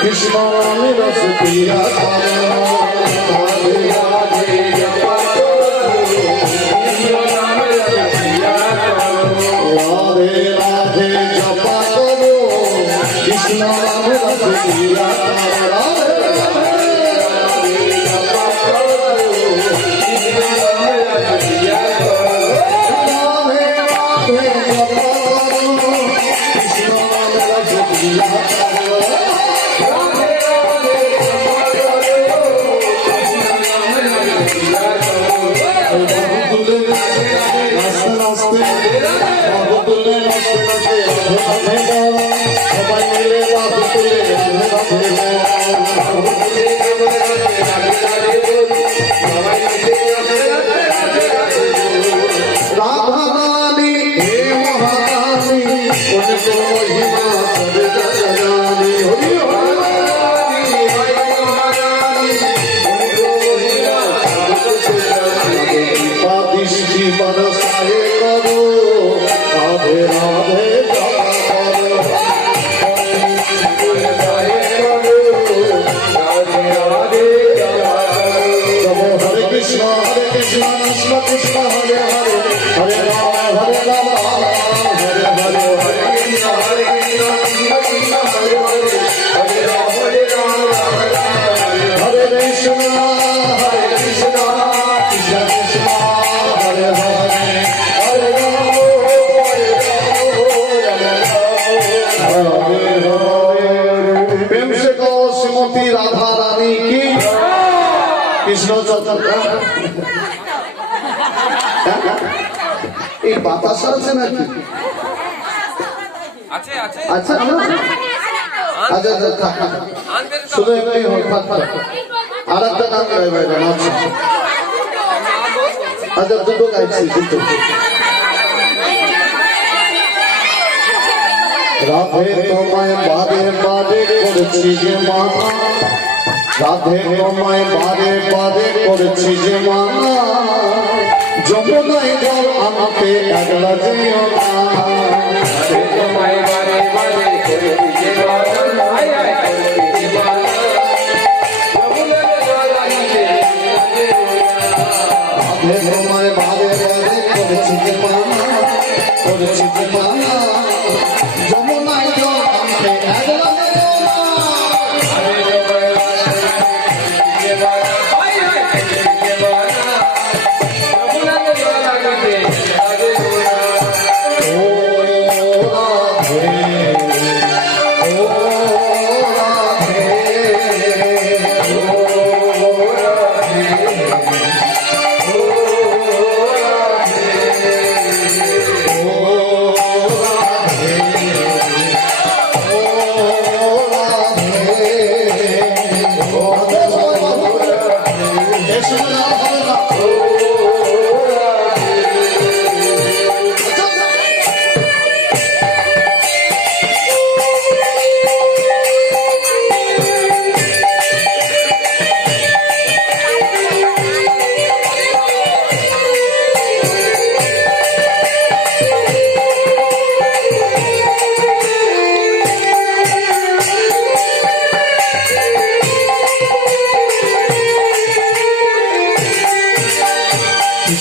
কৃষ্ণ নামে রস পিয়া রাধে রাধে জপা রাধে রাধে জপা করো কৃষ্ণ নামে রস পিয়া রাধে সবাই মিলে রাধে রাধা রানী হে মহারানী উनको महिमा सब जग जानी हरि दृष्टि बरसाए करो राधे राधे हरे कृष्ण कृष्ण कृष्ण हरे हरे हरे राम हरे राम हरे हरे हरे कृष्ण कृष्ण हरे हरे हरे राम हरे कृष्ण कृष्ण कृष्ण हरे हरे हरे राम प्रेम से कहो श्रीमती राधा रानी की कृष्ण चंद्र এই বাতাস আছে নাকি আছে আছে আচ্ছা আচ্ছা থাক শুধু এমনি থাক আর একটা গান গাইবে আচ্ছা আচ্ছা দুটো গাইছি দুটো রাধে তোমায় বারে বারে করেছি যে মানা রাধে তোমায় বারে বারে করেছি যে মানা যমুনায় জল আমাকে একলা যেও না রাধে তোমায় বারে বারে করেছি যে মানা হায় হায় করেছি যে মানা যমুনায় জল আমাকে রাধে তোমায় বারে বারে করেছি যে মানা যমুনায় জল আমাকে একলা যেও না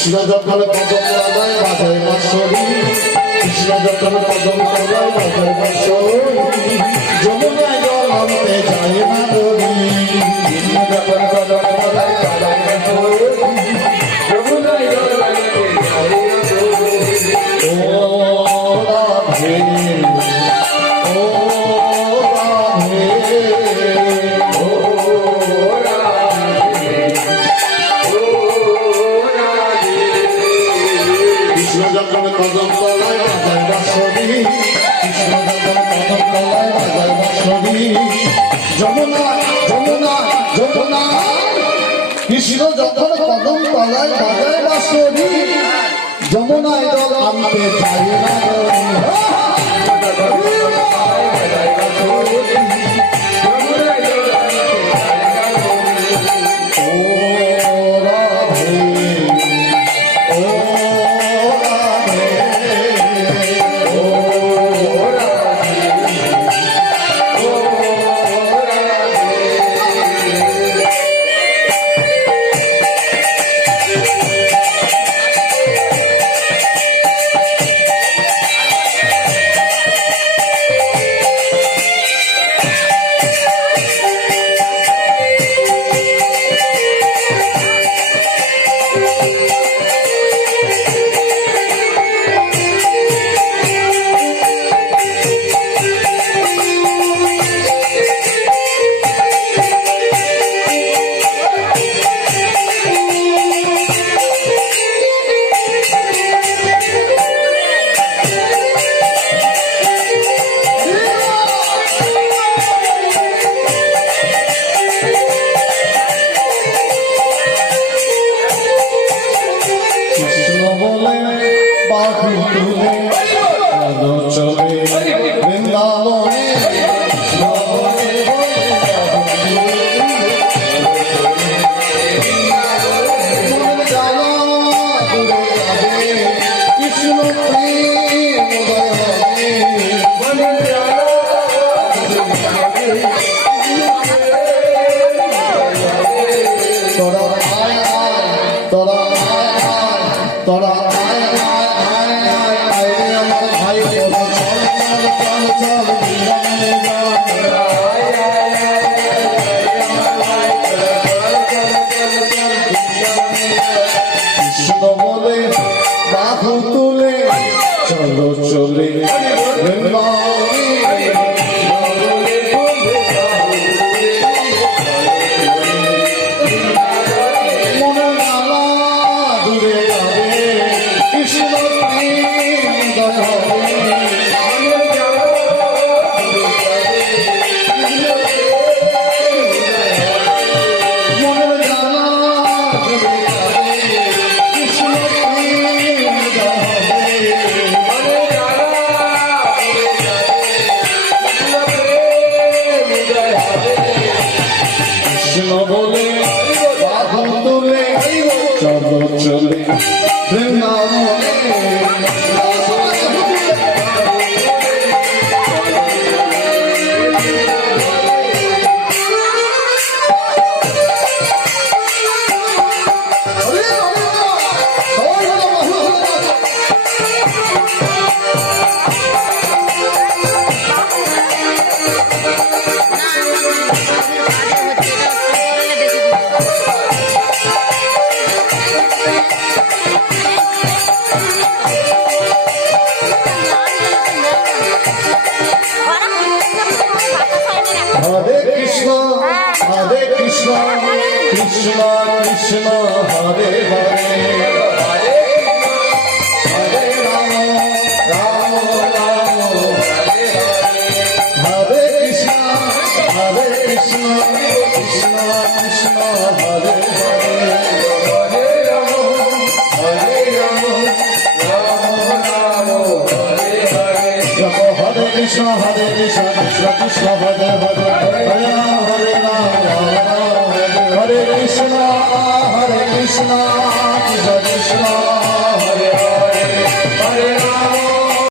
কৃষ্ণ যখন কদম তলায় বাজায় বাঁশরি কৃষ্ণ যখন কদম তলায় বাজায় বাঁশরি যমুনায় জল আনতে যায় না দড়ি কৃষ্ণ যখন কদম তলায় বাজায় বাঁশরি যমুনায় জল আনতে যায় না দড়ি ও রাধে ও রাধে কৃষ্ণ যখন কদম তলায় বাজায় বাঁশরি কৃষ্ণ যখন কদম তলায় বাজায় বাঁশরি যমুনা যমুনা যমুনা কৃষ্ণ যখন কদম তলায় বাজায় বাঁশরি যমুনায় জল আনতে চাই না তোরা আয় আয় তোরা আয় আয় তোরা আয় আয় আয় আয় আয় রে আমার ভাই তোরা চল চল চল চল বৃন্দাবনে যাওয়া তোরা কৃষ্ণ বলে বাহু তুলে চলো চলে বৃন্দাবনে মনে নালা দূরে যাবে কৃষ্ণ প্রেম দয়া হবে মনের জ্বালা দূরে যাবে কৃষ্ণ প্রেম দয়া হবে কৃষ্ণ বলে বাহু তুলে চলো চলে বৃন্দাবনে হরে কৃষ্ণ কৃষ্ণ কৃষ্ণ হরে হরে হরে রাম রাম রাম হরে কৃষ্ণ কৃষ্ণ কৃষ্ণ হরে হরে জপ হরে কৃষ্ণ কৃষ্ণ কৃষ্ণ হরে হরে হরে রাম রাম রাম হরে কৃষ্ণ কৃষ্ণ কৃষ্ণ হরে হরে হরে রাম